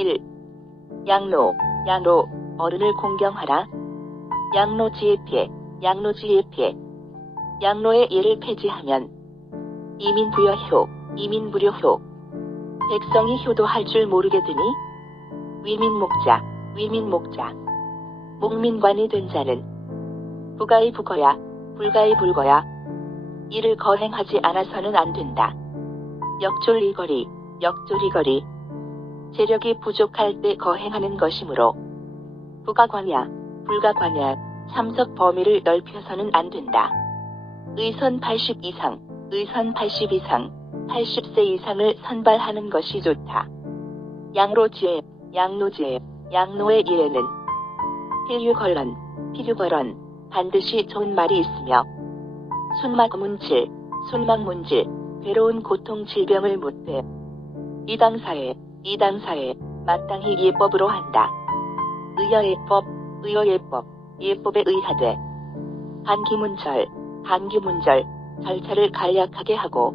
1. 양로, 양로, 어른을 공경하라. 양로지에 피해, 양로지에 피해. 양로의 예를 폐지하면 이민부여효, 이민부려효. 백성이 효도할 줄 모르게 되니 위민목자, 위민목자. 목민관이 된 자는 부가의 부거야, 불가의 불거야. 이를 거행하지 않아서는 안 된다. 역졸이거리, 역졸이거리. 재력이 부족할 때 거행하는 것이므로 부가광야, 불가광야, 참석 범위를 넓혀서는 안 된다. 의선 80 이상, 의선 80 이상, 80세 이상을 선발하는 것이 좋다. 양로지에, 양로지에, 양로의 예에는 필유걸런, 필유걸런, 반드시 좋은 말이 있으며 순막문질, 순막문질, 괴로운 고통 질병을 못해 이당사에, 이당사에 마땅히 예법으로 한다. 의여예법, 의여예법, 예법에 의하되 한기문절, 한기문절, 절차를 간략하게 하고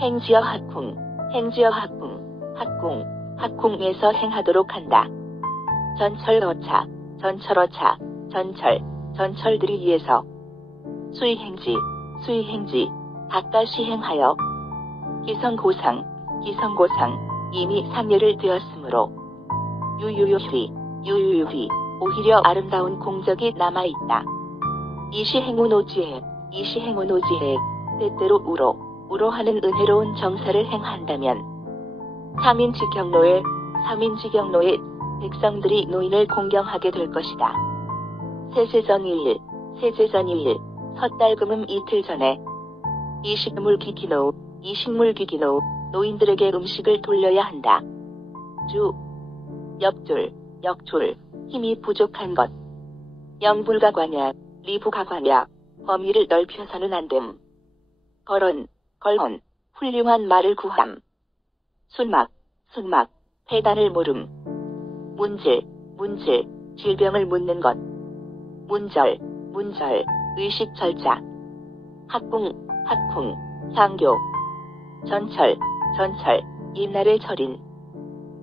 행지여 학궁, 행지여 학궁, 학궁, 학궁에서 행하도록 한다. 전철어차, 전철어차, 전철, 전철들이 위해서 수의행지, 수의행지, 각각 시행하여 기성고상, 기성고상, 이미 상례를 되었으므로 유유유휘, 유유유휘, 오히려 아름다운 공적이 남아있다. 이시행운오지에, 이시행운오지에, 때때로 우로 하는 은혜로운 정사를 행한다면 삼인지경로에, 삼인지경로에 백성들이 노인을 공경하게 될 것이다. 세제전일, 세제전일, 섣달금음 이틀 전에 이식물기기노, 이식물기기노, 노인들에게 음식을 돌려야 한다. 주, 역졸, 역졸, 힘이 부족한 것. 영불가관약, 리부가관약, 범위를 넓혀서는 안 됨. 걸언, 걸언, 훌륭한 말을 구함. 순막, 순막, 패단을 모름. 문질, 문질, 질병을 묻는 것. 문절, 문절, 의식절자. 학궁, 학궁, 향교. 전철, 전철, 옛날의 절인.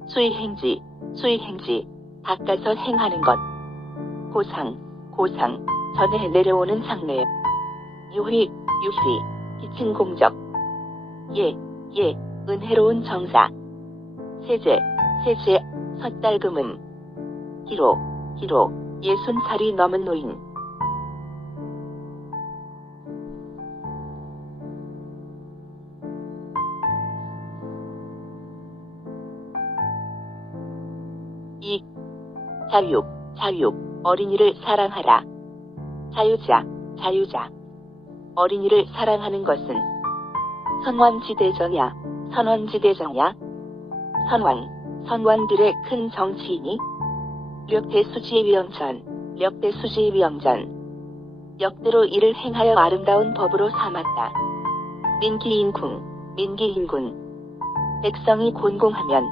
수의행지, 수의행지, 바꿔서 행하는 것. 고상, 고상, 전에 내려오는 상례. 유휘, 유휘, 기친 공적. 예, 예, 은혜로운 정사. 세제, 세제, 섣달금음. 기로, 기로, 60살이 넘은 노인. 이 자육, 자육, 어린이를 사랑하라. 자유자, 자유자. 어린이를 사랑하는 것은 선왕지대정야, 선왕지대정야. 선왕, 선왕들의 큰 정치인이 력대수지위영전, 력대수지위영전. 역대로 이를 행하여 아름다운 법으로 삼았다. 민기인궁, 민기인군. 백성이 곤공하면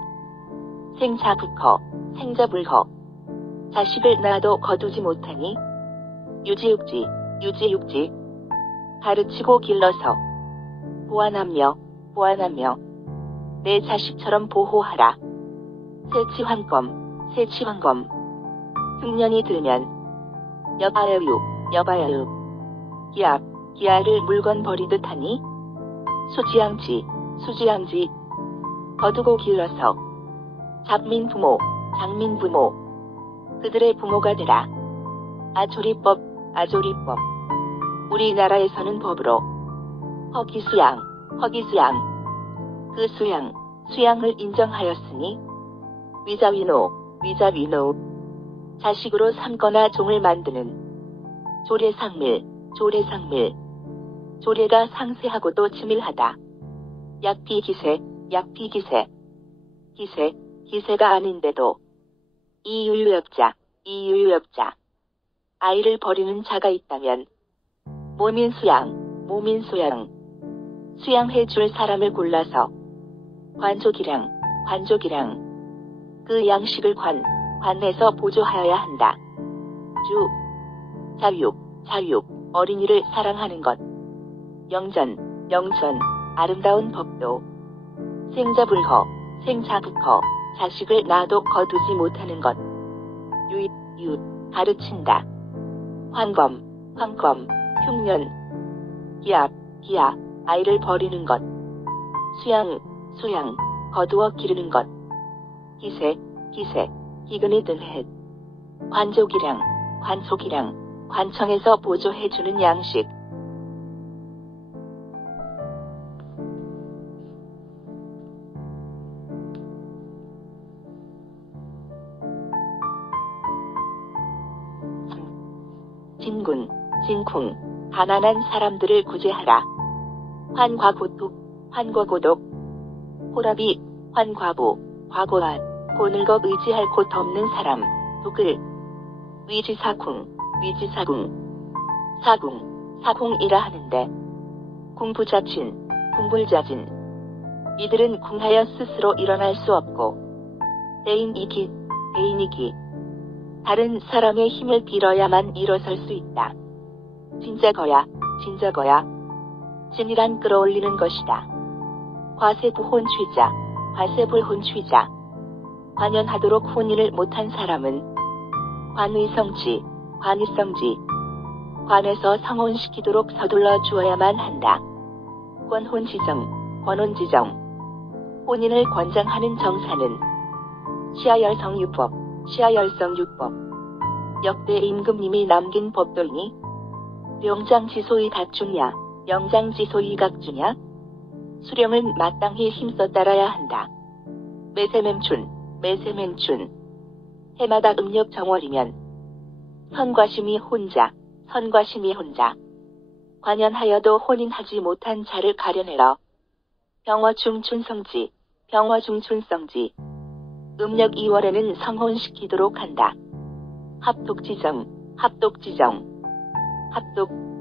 생자불허, 생자불허. 자식을 낳아도 거두지 못하니 유지육지, 유지육지. 가르치고 길러서 보완하며, 보완하며 내 자식처럼 보호하라. 세치환검, 세치환검. 흉년이 들면 여바여유, 여바여유. 기압, 기아를 물건 버리듯 하니 수지양지, 수지양지. 거두고 길러서 잡민부모, 장민부모. 그들의 부모가 되라. 아조리법, 아조리법. 우리나라에서는 법으로 허기수양, 허기수양. 그 수양, 수양을 인정하였으니 위자위노, 위자위노. 자식으로 삼거나 종을 만드는 조례상밀, 조례상밀. 조례가 상세하고도 치밀하다. 약비기세, 약비기세. 기세, 기세가 아닌데도 이유유업자, 이유유업자. 아이를 버리는 자가 있다면 모민수양, 모민수양. 수양해 줄 사람을 골라서 관족이랑, 관족이랑. 그 양식을 관에서 보조하여야 한다. 주, 자육, 자육, 어린이를 사랑하는 것. 영전, 영전, 아름다운 법도. 생자불허, 생자불허, 자식을 낳아도 거두지 못하는 것. 가르친다. 황검, 흉년. 기약, 아이를 버리는 것. 수양, 거두어 기르는 것. 기세, 기근이 든 해. 관속이랑, 관청에서 보조해주는 양식. 진쿵, 가난한 사람들을 구제하라. 환과고독, 호라비, 환과부, 과고한, 고늙어 의지할 곳 없는 사람, 독을. 위지사궁, 사궁이라 하는데, 궁불자진. 이들은 궁하여 스스로 일어날 수 없고, 대인이기, 다른 사람의 힘을 빌어야만 일어설 수 있다. 진짜 거야. 진이란 끌어올리는 것이다. 과세불혼취자. 관연하도록 혼인을 못한 사람은 관위성지, 관에서 성혼시키도록 서둘러 주어야만 한다. 권혼지정. 혼인을 권장하는 정사는 시아열성유법. 역대 임금님이 남긴 법도이니 영장지소의 각주냐, 수령은 마땅히 힘써 따라야 한다. 매세맹춘, 해마다 음력 정월이면 선과심이 혼자, 관연하여도 혼인하지 못한 자를 가려내러 병화중춘성지, 음력 2월에는 성혼시키도록 한다.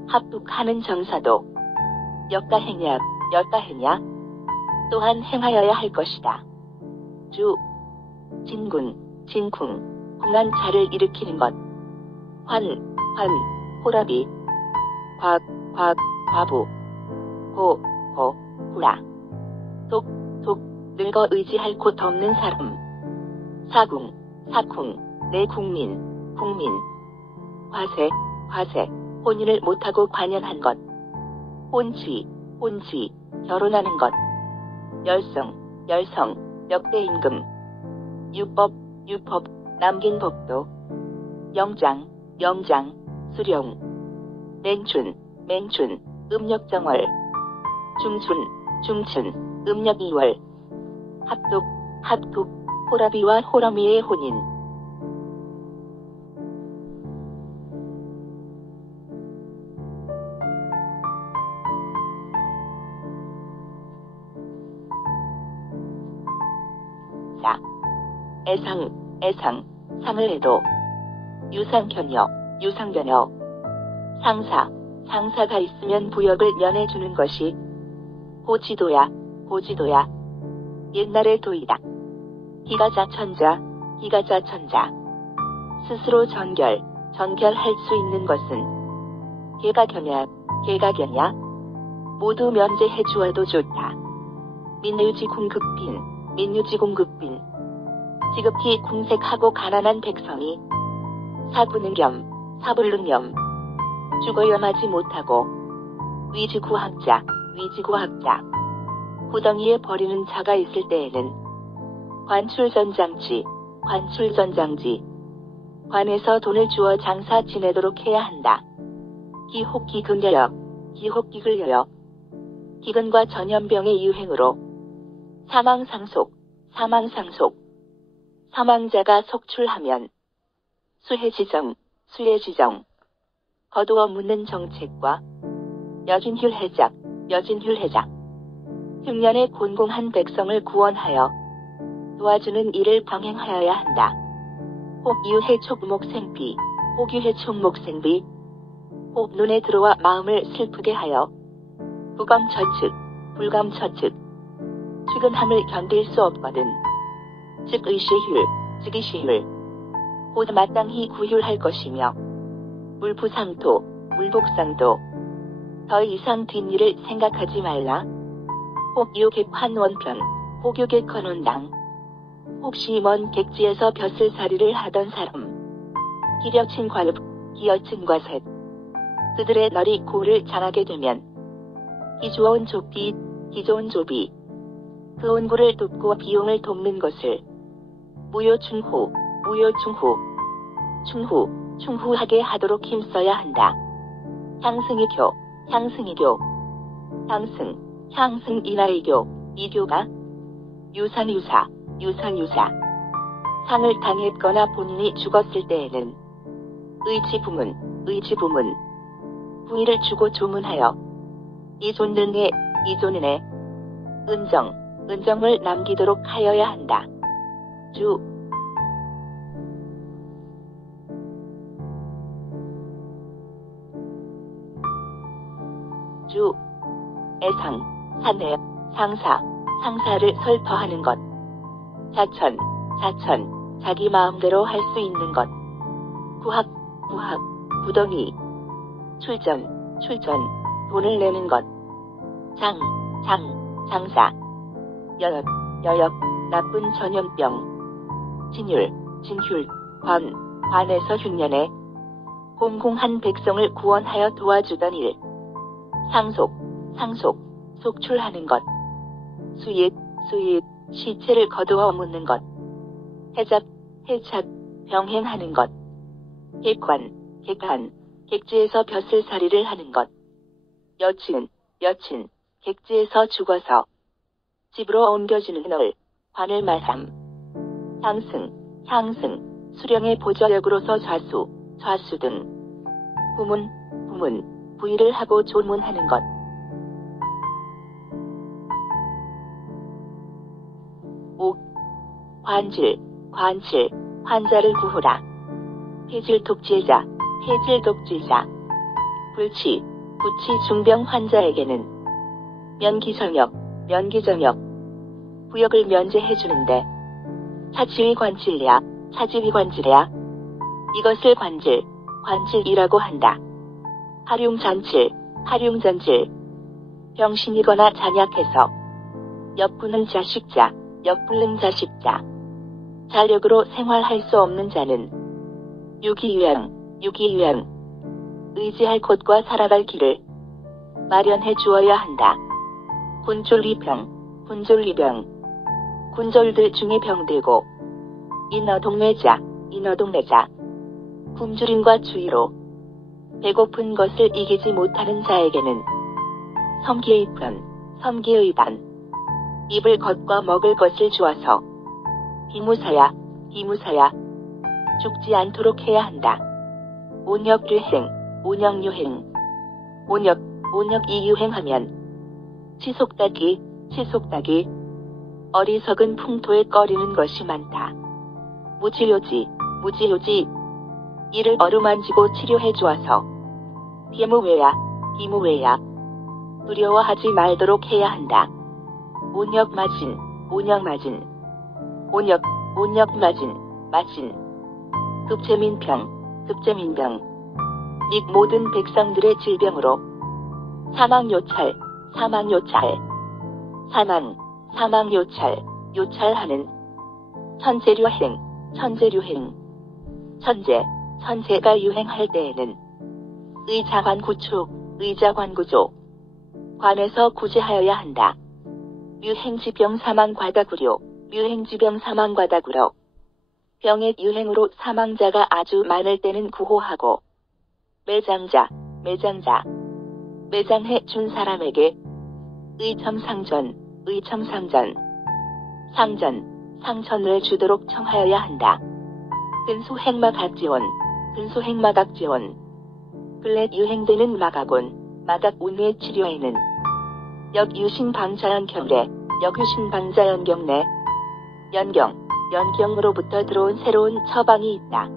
합독하는 정사도 역가행냐 또한 행하여야 할 것이다. 진쿵, 궁한 자를 일으키는 것. 호라비, 과부, 후라, 독, 늙어 의지할 곳 없는 사람. 사궁, 내 국민, 화세, 혼인을 못하고 관연한 것. 혼지, 결혼하는 것. 열성, 역대 임금. 유법, 남긴 법도. 영장, 수령. 맹춘, 음력 정월. 중춘, 음력 2월. 합독, 호라비와 호러미의 혼인. 애상, 상을 해도. 유상견여. 상사가 있으면 부역을 면해주는 것이 호지도야. 옛날의 도이다. 기가자천자. 스스로 전결할 수 있는 것은 개가견야. 모두 면제해 주어도 좋다. 민유지 공급빈. 지극히 궁색하고 가난한 백성이 사불능염 죽어염하지 못하고 위지구학자 구덩이에 버리는 자가 있을 때에는 관출전장지 관에서 돈을 주어 장사 지내도록 해야 한다. 기혹기근여역 기근과 전염병의 유행으로 사망상속 사망자가 속출하면 수해지정 거두어 묻는 정책과 여진휼해작 흉년에 곤궁한 백성을 구원하여 도와주는 일을 병행하여야 한다. 혹유해 촉목생비 혹 눈에 들어와 마음을 슬프게 하여 불감처측 측은함을 견딜 수 없거든. 즉 의시휼 곧 마땅히 구휼할 것이며 물복상도 더 이상 뒷일을 생각하지 말라. 혹유객환원편 혹유객헌원당 혹시 먼 객지에서 벼슬살이를 하던 사람. 기려친 과읍, 기어친 과셋. 그들의 널이 고를 장하게 되면 기좋은 좁디, 기좋은 좁이. 그 온고를 돕고 비용을 돕는 것을 무효충후, 무효충후. 충후하게 하도록 힘써야 한다. 향승이교, 향승이교. 향승이나이교, 이교가 유산유사. 상을 당했거나 본인이 죽었을 때에는 의지부문. 부의를 주고 조문하여 이존는에, 은정을 남기도록 하여야 한다. 애상, 사내, 상사를 설퍼하는 것. 자천, 자기 마음대로 할 수 있는 것. 구학, 구덩이. 출전, 돈을 내는 것. 장사. 여역, 나쁜 전염병. 진율, 관에서 흉년에 공공한 백성을 구원하여 도와주던 일. 상속, 속출하는 것. 수입, 시체를 거두어 묻는 것. 해착, 병행하는 것. 객관, 객지에서 벼슬살이를 하는 것. 여친, 객지에서 죽어서 집으로 옮겨주는 널, 관을 마삼. 향승, 수령의 보좌역으로서 좌수 등. 부문, 부의를 하고 조문하는 것. 관칠, 환자를 구호라. 폐질 독재자. 부치 중병 환자에게는 면기정역, 부역을 면제해주는데 차지위관질이야. 이것을 관질이라고 한다. 활용잔질, 병신이거나 잔약해서 엿부는 자식자, 자력으로 생활할 수 없는 자는 유기유양, 의지할 곳과 살아갈 길을 마련해 주어야 한다. 군졸리병, 군졸들 중에 병들고 인어동뇌자, 굶주림과 추위로 배고픈 것을 이기지 못하는 자에게는 섬기의반, 입을 것과 먹을 것을 주어서 비무사야, 죽지 않도록 해야 한다. 온역유행, 온역이 유행하면 치속닭이, 어리석은 풍토에 꺼리는 것이 많다. 무지효지, 이를 어루만지고 치료해 주어서 비무외야, 두려워하지 말도록 해야 한다. 온역마진, 급제민병, 및 모든 백성들의 질병으로 요찰하는 천재류행. 천재가 유행할 때에는 의자관구조, 관에서 구제하여야 한다. 류행지병 사망과다구로, 병의 유행으로 사망자가 아주 많을 때는 구호하고, 매장해 준 사람에게 상전을 주도록 청하여야 한다. 근소행막악지원, 근래 유행되는 막악운의 치료에는 역유신방자연경내, 연경으로부터 들어온 새로운 처방이 있다.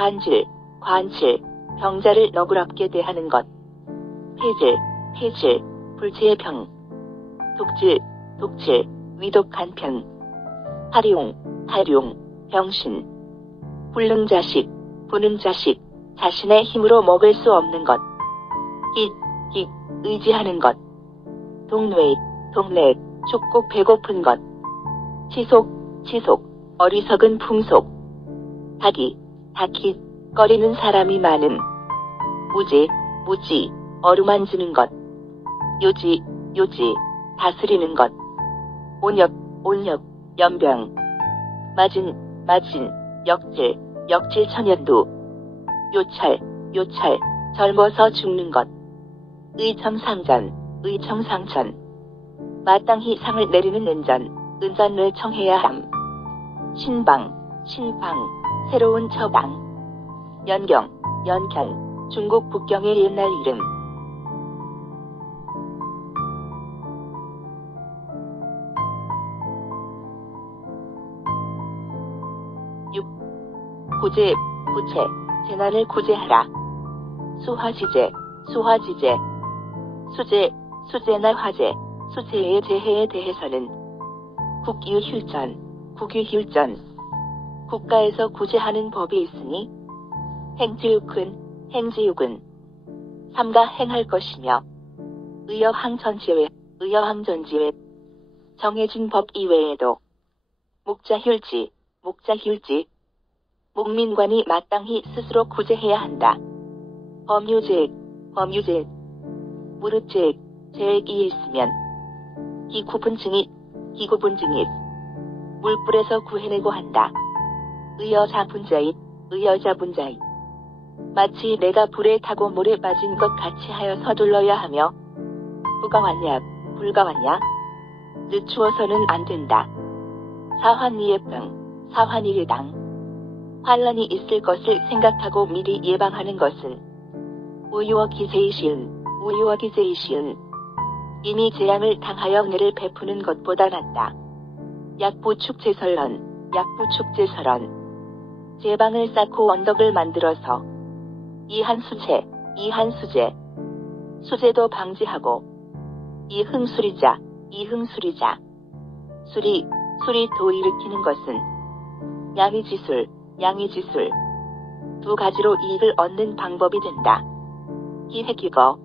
관칠, 병자를 너그럽게 대하는 것. 폐질, 불치의 병. 독질, 위독한 병. 활용, 병신. 부는 자식, 자신의 힘으로 먹을 수 없는 것. 깃, 의지하는 것. 동네, 춥고 배고픈 것. 치속, 어리석은 풍속. 닭이, 꺼리는 사람이 많은. 무지, 어루만지는 것. 요지, 다스리는 것. 온역, 연병. 마진, 역질 천연두. 요철, 젊어서 죽는 것. 의청상전. 마땅히 상을 내리는 은전을 청해야 함. 신방, 새로운 처방. 연경, 중국 북경의 옛날 이름. 구제, 재난을 구제하라. 수화지제, 수제나 화재, 수재의 재해에 대해서는 국유힐전, 국가에서 구제하는 법이 있으니 행지육은 삼가 행할 것이며 의여항전지외 정해진 법 이외에도 목자휴지, 목민관이 마땅히 스스로 구제해야 한다. 법유제액, 무릇제액, 제액이 있으면 기구분증이 물불에서 구해내고 한다. 의여자분자인, 마치 내가 불에 타고 물에 빠진 것 같이 하여 서둘러야 하며 불가 왔냐, 늦추어서는 안 된다. 사환이예당, 환란이 있을 것을 생각하고 미리 예방하는 것은 우유와 기제이시은, 이미 재앙을 당하여 은혜를 베푸는 것보다 낫다. 약부축제설런, 제방을 쌓고 언덕을 만들어서 이한수제, 수제도 방지하고 이흥수리자, 수리 도 일으키는 것은 양의지술, 두 가지로 이익을 얻는 방법이 된다. 기획이거,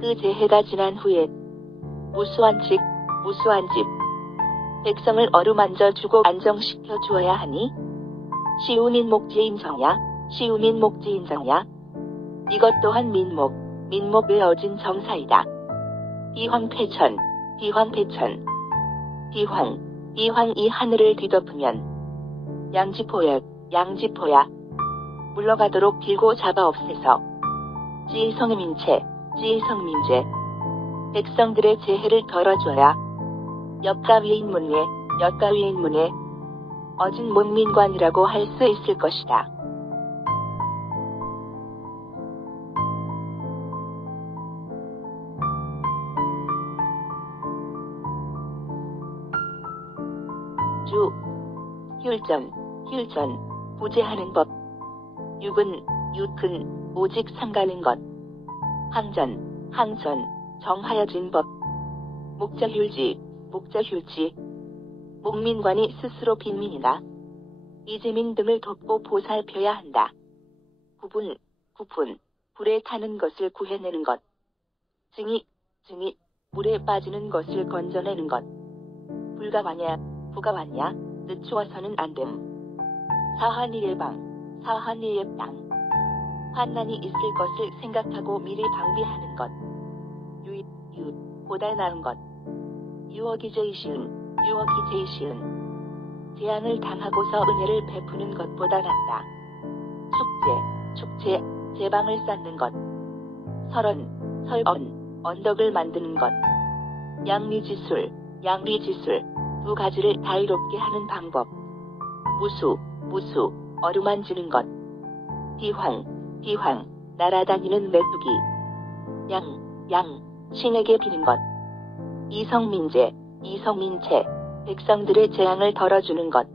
그 재해가 지난 후에 무수한 집, 백성을 어루만져 주고 안정시켜 주어야 하니 시우민목지인정야. 이것 또한 민목의 어진 정사이다. 비황패천, 비황 이 하늘을 뒤덮으면 양지포야, 물러가도록 빌고 잡아 없애서 지성민제, 백성들의 재해를 덜어줘야 엿가위인 문에 어진 문민관이라고 할 수 있을 것이다. 힐전, 부재하는 법. 육은, 오직 삼가는 것. 항전, 정하여진 법. 목자휴지, 목민관이 스스로 빈민이나 이재민 등을 돕고 보살펴야 한다. 구분, 불에 타는 것을 구해내는 것. 증이, 물에 빠지는 것을 건져내는 것. 부가 왔냐, 늦추어서는 안 됨. 사환이예방, 환난이 있을 것을 생각하고 미리 방비하는 것. 보다 나은 것. 유어기제이시은, 재앙을 당하고서 은혜를 베푸는 것보다 낫다. 축제, 제방을 쌓는 것. 설언, 언덕을 만드는 것. 양리지술, 두 가지를 다이롭게 하는 방법. 무수, 어루만지는 것. 비황, 날아다니는 메뚜기. 양, 신에게 비는 것. 이성민제, 백성들의 재앙을 덜어주는 것.